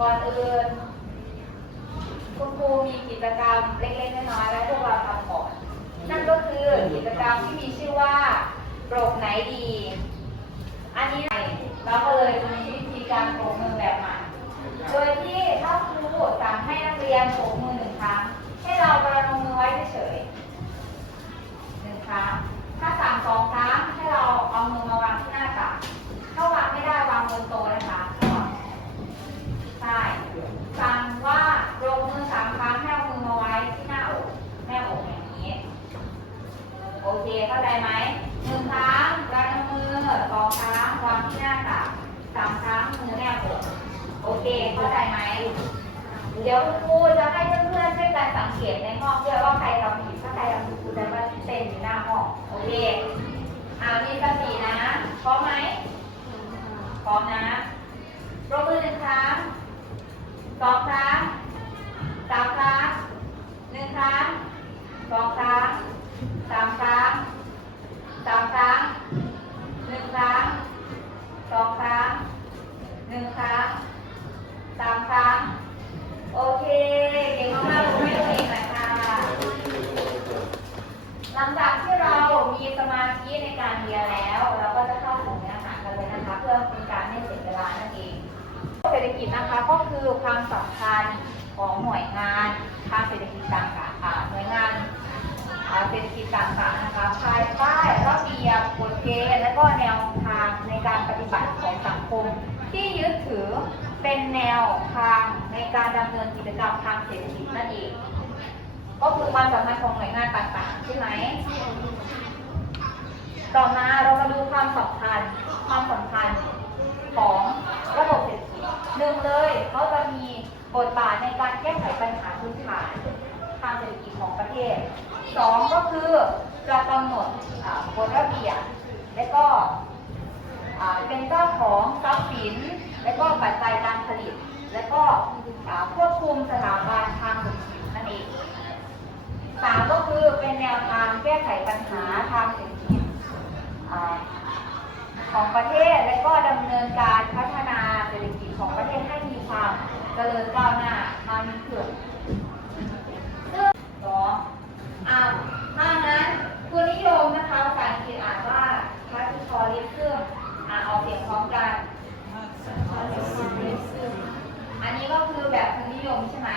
ก่อนอื่นคุณครูมีกิจกรรมเล็กๆน้อยๆและพวกเราทำก่อน นั่นก็คือกิจกรรมที่มีชื่อว่าโปรกไหนดี อันนี้เราก็เลยมีวิธีการโปรกมือแบบใหม่โดยที่ถ้าครูสั่งให้นักเรียนโบกมือหนึ่งครั้ง ให้เราประนมมือไว้เฉยๆหนึ่งครั้ง ถ้าสั่งสองครั้งให้เราเอามือมาวางที่หน้าตักถ้าวางไม่ได้วางบนโต๊ะนะคะใช่สั่งว่าโบกมือสามครั้งให้เอามือมาไว้ที่หน้าอกแม่อกอย่างนี้ โอเคเข้าใจไหมหนึ่งครั้งประนมมือสองครั้งวางที่หน้าตักสามครั้งมือแนบอก โอ เคเข้าใจไหมเดี๋ยวคุณครูจะให้เพื่อนๆช่วยกันสังเกตในห้องด้วยว่าใครทำผิดถ้าใครทำผิดครูจะมาเต้นอยู่หน้าห้องโอเคอ่ามีสตินะพร้อมไหมพร้อมนะรบมือหนึ่งครั้งสองครั้งสามครั้งหนึ่งครั้งสองครั้งสามครั้งสามครั้งหนึ่งครั้งสองครั้งหนึ่งครั้ง สามครั้ง โอเค เก่งมากๆคุณไม่ต้องเองเลยค่ะหลังจากที่เรามีสมาธิในการเรียนแล้ว เราก็จะเข้าสู่เนื้อหากันเลยนะคะ เพื่อเป็นการไม่เสียเวลานั่นเองเศรษฐกิจนะคะก็คือความสำคัญของหน่วยงานทางเศรษฐกิจต่างๆอ่าหน่วยงานเศรษฐกิจต่างๆนะคะภายใต้ระเบียบกฎเกณฑ์และก็แนวทางในการปฏิบัติของสังคม ที่ยึดถือ เป็นแนวทางในการดำเนินกิจกรรมทางเศรษฐกิจนั่นเอง ก็คือความสำคัญของหน่วยงานต่างๆ ใช่ไหม ต่อมาเรามาดูความสำคัญความสำคัญของระบบเศรษฐกิจหนึ่งเลยเขาจะมีบทบาทในการแก้ไขปัญหาพื้นฐานทางเศรษฐกิจของประเทศสองก็คือจะกำหนดกฎระเบียบและก็เป็นเจ้าของทรัพย์สิน และก็ปัจจัยการผลิต และก็อ่า ควบคุมสถาบันทางเศรษฐกิจนั่นเองสามก็คือเป็นแนวทางแก้ไขปัญหาทางเศรษฐกิจของประเทศและก็ดำเนินการพัฒนาเศรษฐกิจของประเทศให้มีความเจริญก้าวหน้ามากยิ่งขึ้นซึ่งสองอ่าถ้างั้นคุณนิยมนะคะภาษาอังกฤษอ่านว่าพาร์ติคอลิซึมอ่านออกเสียงพร้อมกัน อันนี้ก็คือแบบคุณนิยมใช่ไหม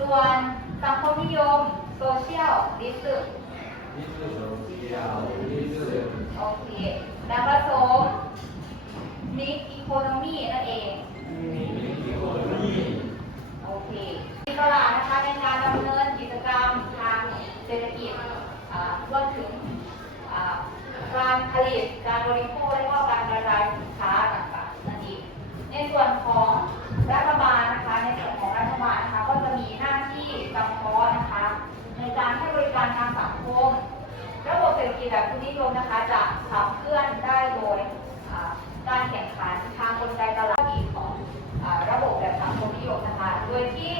ส่วนสังคมนิยมโซเชียลดิสซึโอเค แล้วผสมมิกอีโคโนมีนั่นเอง โอเคมีตลาดนะคะในการดำเนินกิจกรรมทางเศรษฐกิจอ่ารวมถึงอ่าการผลิต การบริโภค และก็การกระจายสินค้าต่างๆนั่นเองในส่วนของรัฐบาลนะคะ ในส่วนของรัฐบาลนะคะ ก็จะมีหน้าที่จำเพาะนะคะ ในการให้บริการทางสังคม ระบบเศรษฐ กิจแบบคุณนิยมนะคะ จะขับเคลื่อนได้โดยการแข่งขันทางกลไกตลาดดีของอระบบแบบสังคมนิยมนะคะ โดยที่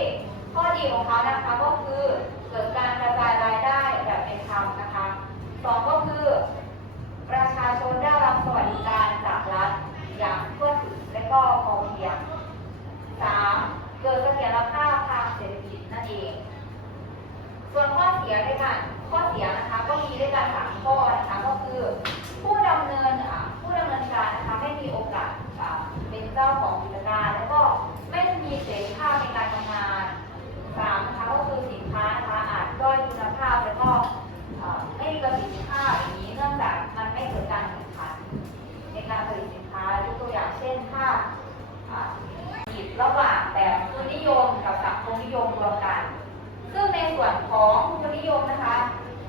ข้อดีของเขานะคะก็คือเกิดการกระจายรายได้แบบเป็นธรรมนะคะสองก็คือ ประชาชนได้รับสวัสดิการจากรัฐอย่างทั่วถึงและก็พอเพียงสามเกิดเสถียรภาพทางเศรษฐกิจนั่นเอง ส่วนข้อเสียด้วยกัน ด้วยกันสามข้อนะคะก็คือ ผู้ดำเนินผู้ดำเนินการนะคะไม่มีโอกาสเป็นเจ้าของกิจการ แล้วก็ไม่มีเสรีภาพในการทำงานสามนะคะก็คือสินค้านะคะอาจด้อยคุณภาพแล้วก็ไม่มีประสิทธิภาพอย่างนี้เนื่องจากมันไม่เกิดการแข่งขันในการผลิตสินค้ายกตัวอย่างเช่นถ้าอ่าผลิตระหว่างแบบทุนนิยมกับสังคมนิยมรวมกัน ซึ่งในส่วนของทุนนิยมนะคะ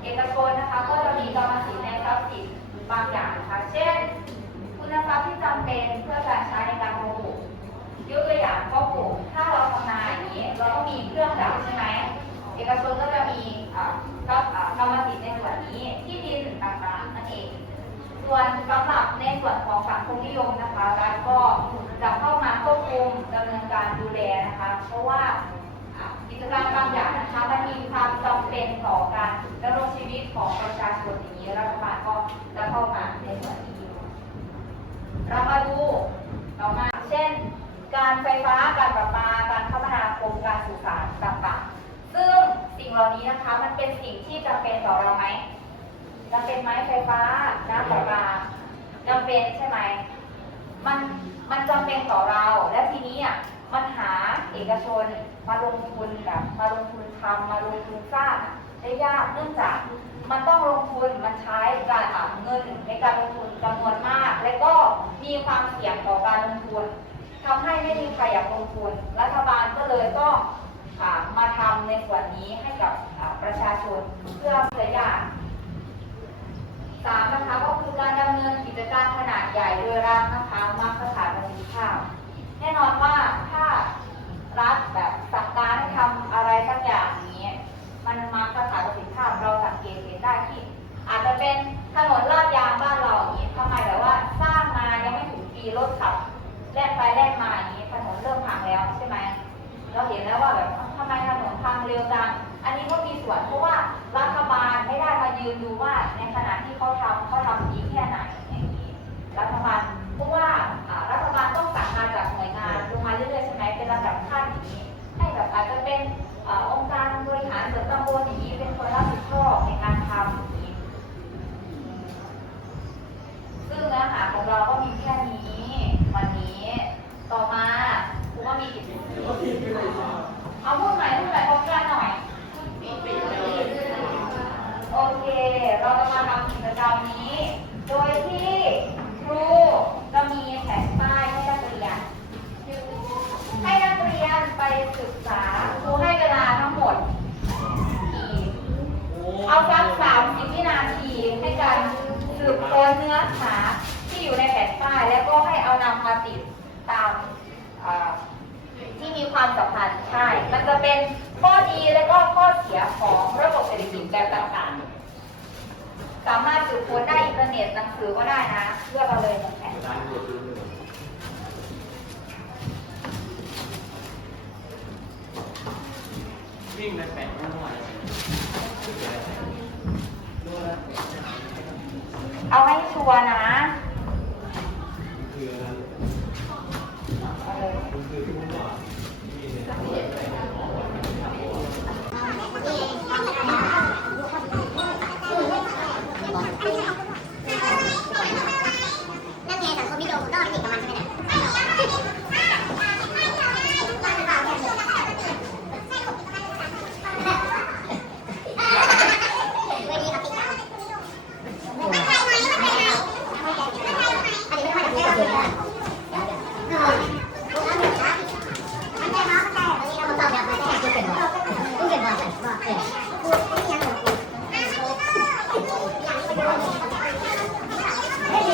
เอกชนนะคะก็จะมีกรรมสิทธิ์ในทรัพย์สินบางอย่างนะคะเช่น คุณทรัพย์ที่จำเป็นเพื่อการใช้ในการปลูกยกตัวอย่างข้อปลูกถ้าเราทำนาอย่างนี้ เราต้องมีเครื่องจักรใช่ไหมเอกชนก็จะมีก็กรรมสิทธิ์ในส่วนนี้ที่ดินต่างๆนั่นเอง ส่วนสำหรับในส่วนของสังคมนิยมนะคะรัฐก็จะเข้ามาควบคุมดำเนินการดูแลนะคะ เพราะว่ากิจกรรมบางอย่างนะคะมันมีความจำเป็นต่อการ ดำรงชีวิตของประชาชนอย่างนี้รัฐบาลก็จะเข้ามาในส่วนนี้อยู่เรามาดูต่อมาเช่น การไฟฟ้าการประปาการคมนาคมการสื่อสารต่างๆ ซึ่งสิ่งเหล่านี้นะคะมันเป็นสิ่งที่จำเป็นต่อเราไหมจำเป็นไหมไฟฟ้าน้ำประปาจำเป็นใช่ไหมมันมันจำเป็นต่อเรา และทีนี้อะมันหาเอกชนมาลงทุนแบบมาลงทุนทำมาลงทุนสร้าง ได้ยากเนื่องจากมันต้องลงทุนมันใช้การหาเงินในการลงทุนจำนวนมาก และก็มีความเสี่ยงต่อการลงทุนทำให้ไม่มีใครอยากลงทุน รัฐบาลก็เลยต้องอ่ามาทำในส่วนนี้ให้กับประชาชนเพื่อประหยัดสามนะคะก็คือการดำเนินกิจการขนาดใหญ่โดยรัฐนะคะมาตรฐานประสิทธิภาพแน่นอนว่าถ้ารัฐแบบสั่งการให้ทำอะไรสักอย่าง นี้มันมาตรฐานประสิทธิภาพเราสังเกตเห็นได้ที่ อาจจะเป็นถนนลาดยางบ้านเราอย่างนี้ทำไมแบบว่าสร้างมายังไม่ถึงปีรถขับแล่นไปแล่นมาอย่างนี้ถนนเริ่มพังแล้วใช่ไหมเราเห็นแล้วว่าแบบทำไมถนนพังเร็วจังอันนี้ก็มีส่วนเพราะว่ารัฐบาลไม่ได้มายืนดูว่าในขณะที่เขาทำเขาทำดีแค่ไหนอย่างนี้รัฐบาลเพราะว่ารัฐบาลต้องสั่งงานจากหน่วยงานลงมาเรื่อยๆใช่ไหมเป็นระดับขั้นอย่างนี้ให้แบบอาจจะเป็นองค์การ ส่วนตำบลอย่างนี้เป็นคนรับผิดชอบในการทำนี้ซึ่งเนื้อหาของเราก็มีแค่นี้วันนี้ ต่อมาครูก็มีกิจเอาพูดใหม่พูดใหม่พร้อมกันหน่อย โอเค เราจะมาทำกิจกรรมนี้ โดยที่ครูจะมีแผ่นป้ายให้นักเรียน ให้นักเรียนไปศึกษาครูให้เวลาทั้งหมดกี่เอาสักสามสิบวินาทีให้การสืบค้น เนื้อหาที่อยู่ในแผ่นป้าย แล้วก็ให้เอานำมาติดตามที่มีความสัมพันธ์ใช่ มันจะเป็นข้อดีและก็ข้อเสียของระบบเศรษฐกิจแบบต่างๆ สามารถสืบค้นได้อินเทอร์เน็ตหนังสือก็ได้นะ เลือกเอาเลยหนึ่งแผ่น วิ่งไปแปะข้างนอก ตัวนะเอาเลย นั่นไงสังคมนิยมก็ติดกับมันใช่ไหมเนี่ยเวทีครับติดตามมันใครไหมมันใครไหมอันนี้ไม่ค่อยจะพูดกันเลยมันใจร้อนมันใจมันใจอันนี้เราตอบแบบมันใจพูดเก่งกว่าพูดเก่งกว่าใช่ว่าเออพูดไม่ยังหรอกยังไม่รู้ไม่ดี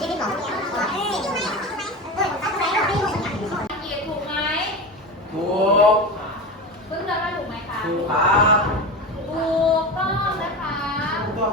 ก็ดี เอาที่ พี่บอกอังกฤษถูกไหมถูกเพิ่งเรียนมาถูกไหมคะถูกครับถูกต้องนะคะทั้งข้อ